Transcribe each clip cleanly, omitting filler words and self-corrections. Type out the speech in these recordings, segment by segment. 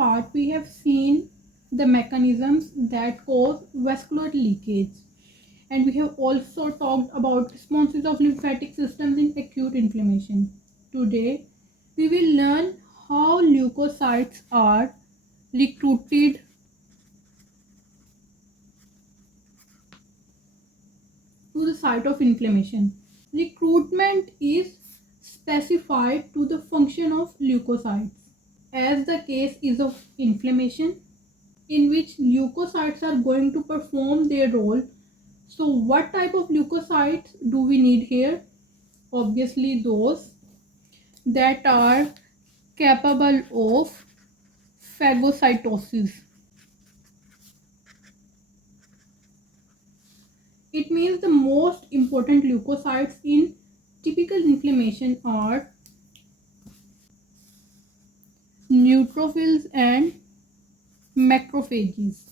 part, we have seen the mechanisms that cause vascular leakage, and we have also talked about responses of lymphatic systems in acute inflammation. Today, we will learn how leukocytes are recruited to the site of inflammation. Recruitment is specified to the function of leukocytes, as the case is of inflammation, in which leukocytes are going to perform their role. So what type of leukocytes do we need here? Obviously those that are capable of phagocytosis. It means the most important leukocytes in typical inflammation are neutrophils and macrophages.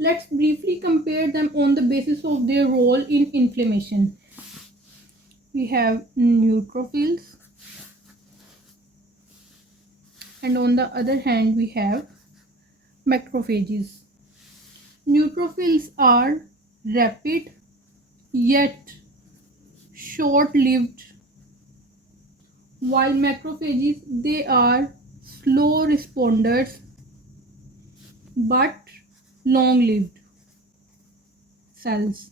Let's briefly compare them on the basis of their role in inflammation. We have neutrophils, and on the other hand we have macrophages. Neutrophils are rapid yet short-lived, while macrophages, they are slow responders but long-lived cells.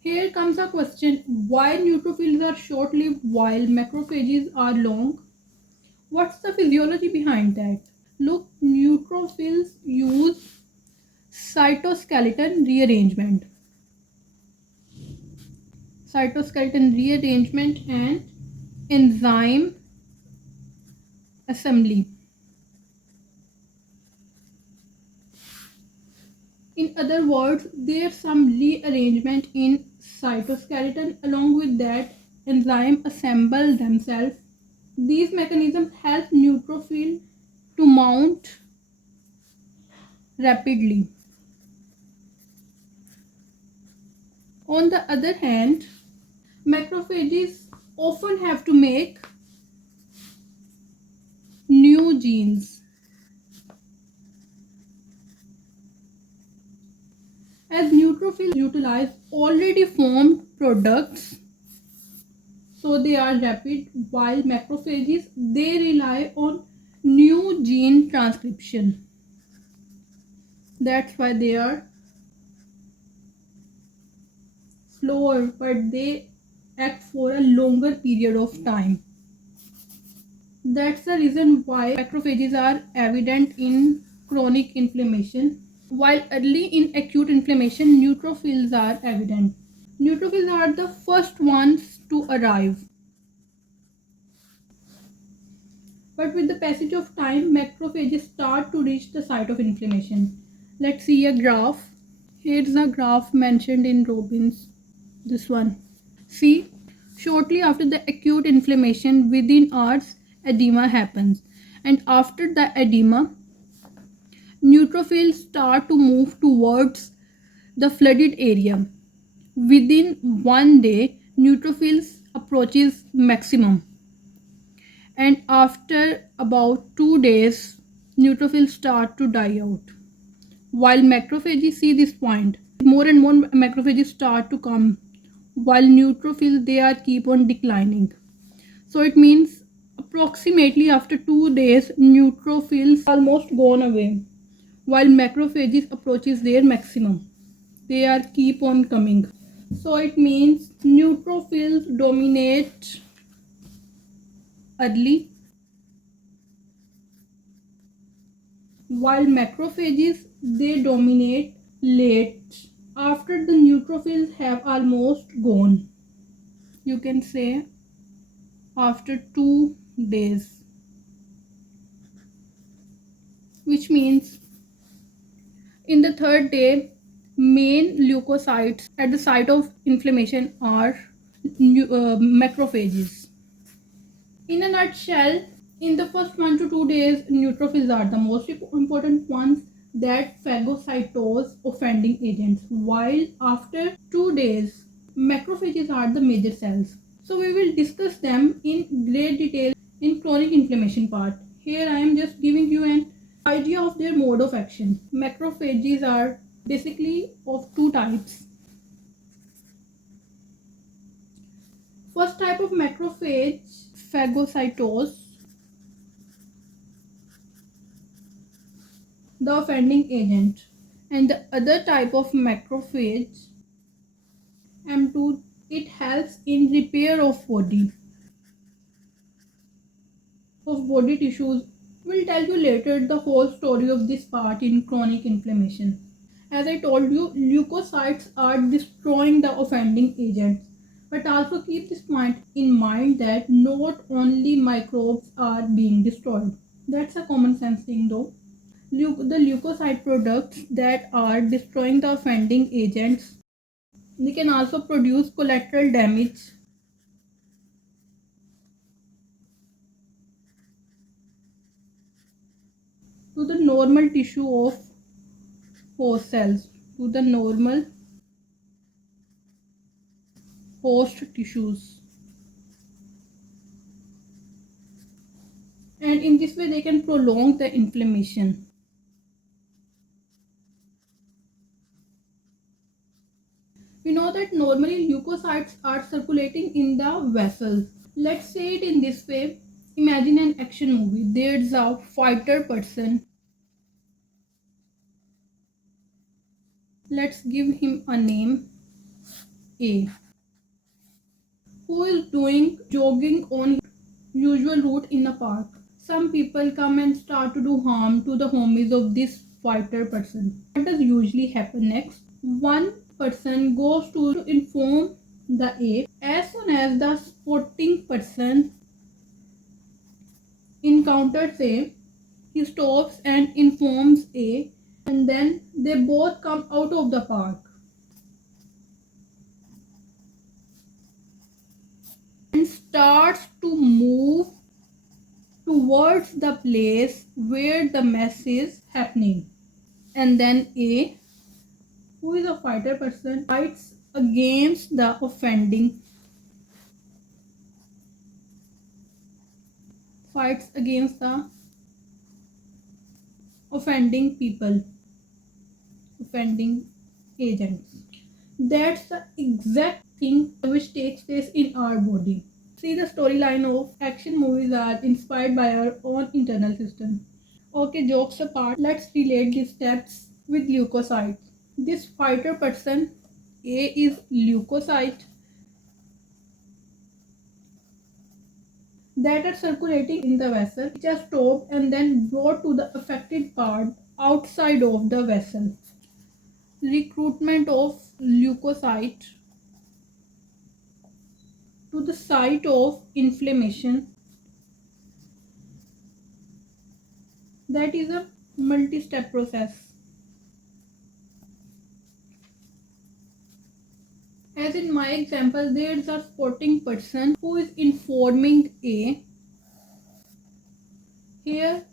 Here comes a question: why neutrophils are short-lived while macrophages are long? What's the physiology behind that? Look, neutrophils use cytoskeleton rearrangement and enzyme assembly. In other words, there's some rearrangement in cytoskeleton. Along with that, enzymes assemble themselves. These mechanisms help neutrophil to mount rapidly. On the other hand, macrophages often have to make new genes, as neutrophils utilize already formed products, so they are rapid, while macrophages, they rely on new gene transcription. That's why they are slower, but they act for a longer period of time. That's the reason why macrophages are evident in chronic inflammation, while early in acute inflammation, neutrophils are evident. Neutrophils are the first ones to arrive. But with the passage of time, macrophages start to reach the site of inflammation. Let's see a graph. Here's a graph mentioned in Robbins. This one. See, shortly after the acute inflammation, within hours, edema happens. And after the edema, neutrophils start to move towards the flooded area. Within 1 day, neutrophils approaches maximum. And after about 2 days, neutrophils start to die out. While macrophages see this point, more and more macrophages start to come, while neutrophils, they are keep on declining. So it means approximately after 2 days, neutrophils almost gone away, while macrophages approaches their maximum. They are keep on coming. So it means neutrophils dominate early, while macrophages, they dominate late, after the neutrophils have almost gone. You can say after 2 days, which means in the 3rd day, main leukocytes at the site of inflammation are macrophages. In a nutshell, in the first 1 to 2 days, neutrophils are the most important ones that phagocytose offending agents, while after 2 days, macrophages are the major cells. So we will discuss them in great detail in chronic inflammation part. Here I am just giving you an idea of their mode of action. Macrophages are basically of two types. First type of macrophage, phagocytose, the offending agent. And the other type of macrophage, M2, it helps in repair of body tissues. We'll tell you later the whole story of this part in chronic inflammation. As I told you, leukocytes are destroying the offending agents. But also keep this point in mind that not only microbes are being destroyed. That's a common sense thing though. The leukocyte products that are destroying the offending agents, they can also produce collateral damage to the normal tissue of host cells, to the normal host tissues. And in this way they can prolong the inflammation. We know that normally leukocytes are circulating in the vessels. Let's say it in this way. Imagine an action movie. There's a fighter person. Let's give him a name A, who is doing jogging on usual route in a park. Some people come and start to do harm to the homies of this fighter person. What does usually happen next? One person goes to inform the A. As soon as the sporting person encounters A, he stops and informs A, and then they both come out of the park and starts to move towards the place where the mess is happening. And then A, who is a fighter person, fights against the offending people, offending agents. That's the exact thing which takes place in our body. See, the storyline of action movies are inspired by our own internal system. Okay, jokes apart, let's relate these steps with leukocytes. This fighter person A is leukocyte that are circulating in the vessel, which are stopped and then brought to the affected part outside of the vessel. Recruitment of leukocyte to the site of inflammation, that is a multi-step process. As in my example, there is a sporting person who is informing A. Here,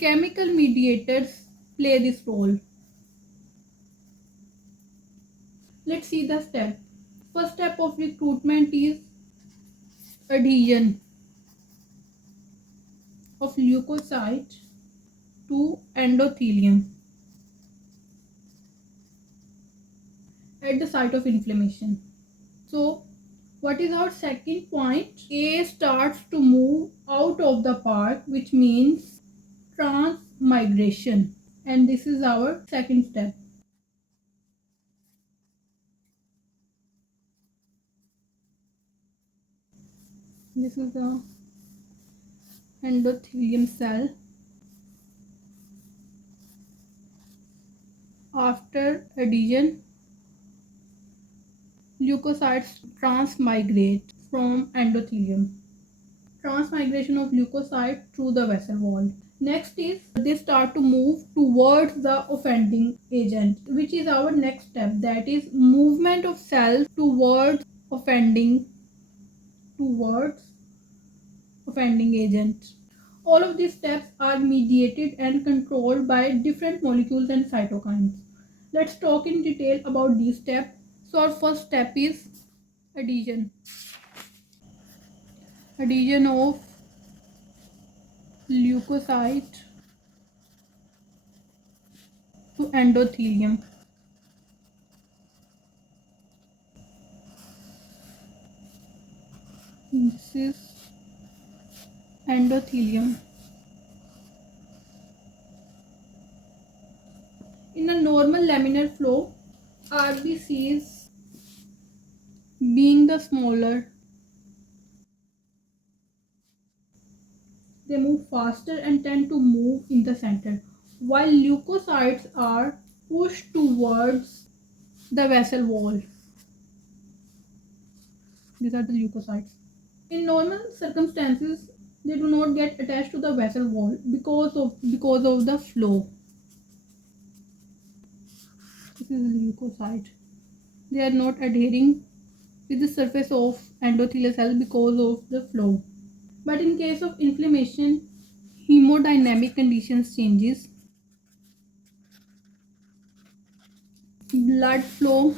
chemical mediators play this role. Let's see the step. First step of recruitment is adhesion of leukocyte to endothelium at the site of inflammation. So, what is our second point? A starts to move out of the park, which means transmigration. And this is our second step. This is the endothelium cell. After adhesion, leukocytes transmigrate from endothelium. Transmigration of leukocyte through the vessel wall. Next is they start to move towards the offending agent, which is our next step, that is movement of cells towards offending agent. All of these steps are mediated and controlled by different molecules and cytokines. Let's talk in detail about these steps. So our first step is adhesion. Adhesion of leukocyte to endothelium. This is endothelium. In a normal laminar flow, RBCs being the smaller, they move faster and tend to move in the center, while leukocytes are pushed towards the vessel wall. These are the leukocytes. In normal circumstances, they do not get attached to the vessel wall because of the flow. This is a leukocyte. They are not adhering with the surface of endothelial cell because of the flow. But in case of inflammation, hemodynamic conditions changes. Blood flow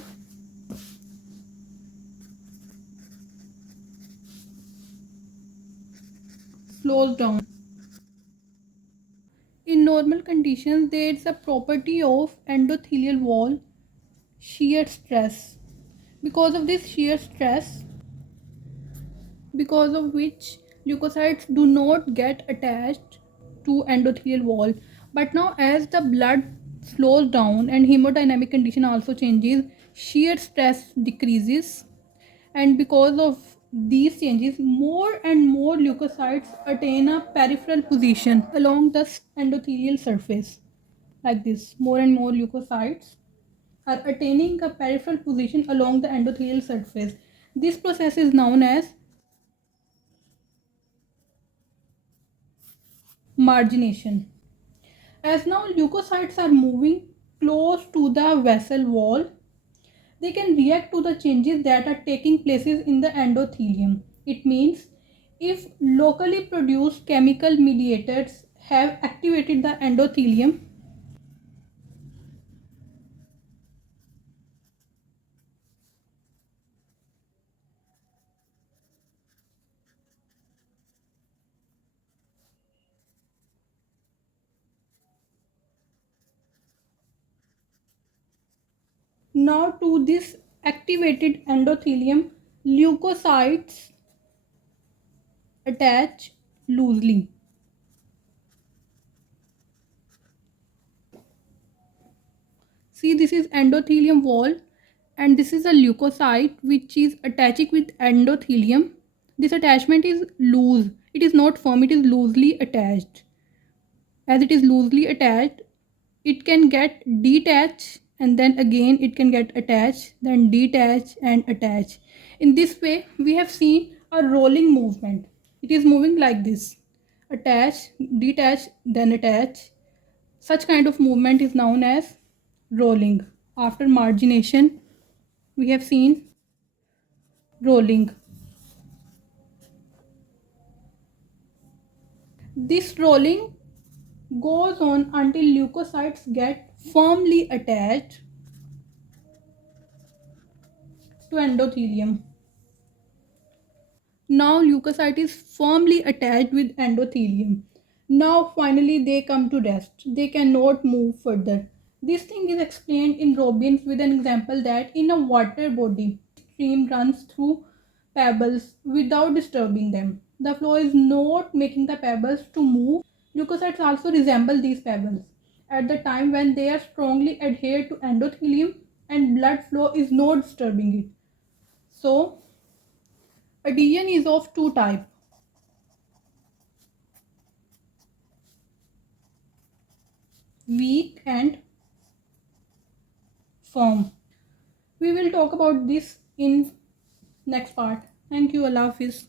slows down. In normal conditions, there is a property of endothelial wall shear stress. Because of this shear stress, because of which leukocytes do not get attached to endothelial wall. But now as the blood slows down and hemodynamic condition also changes, shear stress decreases, and because of these changes more and more leukocytes attain a peripheral position along the endothelial surface. Like this, more and more leukocytes are attaining a peripheral position along the endothelial surface. This process is known as margination. As now leukocytes are moving close to the vessel wall, they can react to the changes that are taking places in the endothelium. It means if locally produced chemical mediators have activated the endothelium, now to this activated endothelium, leukocytes attach loosely. See, this is endothelium wall and this is a leukocyte which is attaching with endothelium. This attachment is loose. It is not firm, it is loosely attached. As it is loosely attached, it can get detached and then again it can get attached, then detach and attach. In this way, we have seen a rolling movement. It is moving like this. Attach, detach, then attach. Such kind of movement is known as rolling. After margination, we have seen rolling. This rolling goes on until leukocytes get firmly attached to endothelium. Now leukocyte is firmly attached with endothelium. Now finally they come to rest. They cannot move further. This thing is explained in Robbins with an example that in a water body, stream runs through pebbles without disturbing them. The flow is not making the pebbles to move. Leukocytes also resemble these pebbles at the time when they are strongly adhered to endothelium and blood flow is not disturbing it. So adhesion is of two types: weak and firm. We will talk about this in next part. Thank you. Allah Hafiz.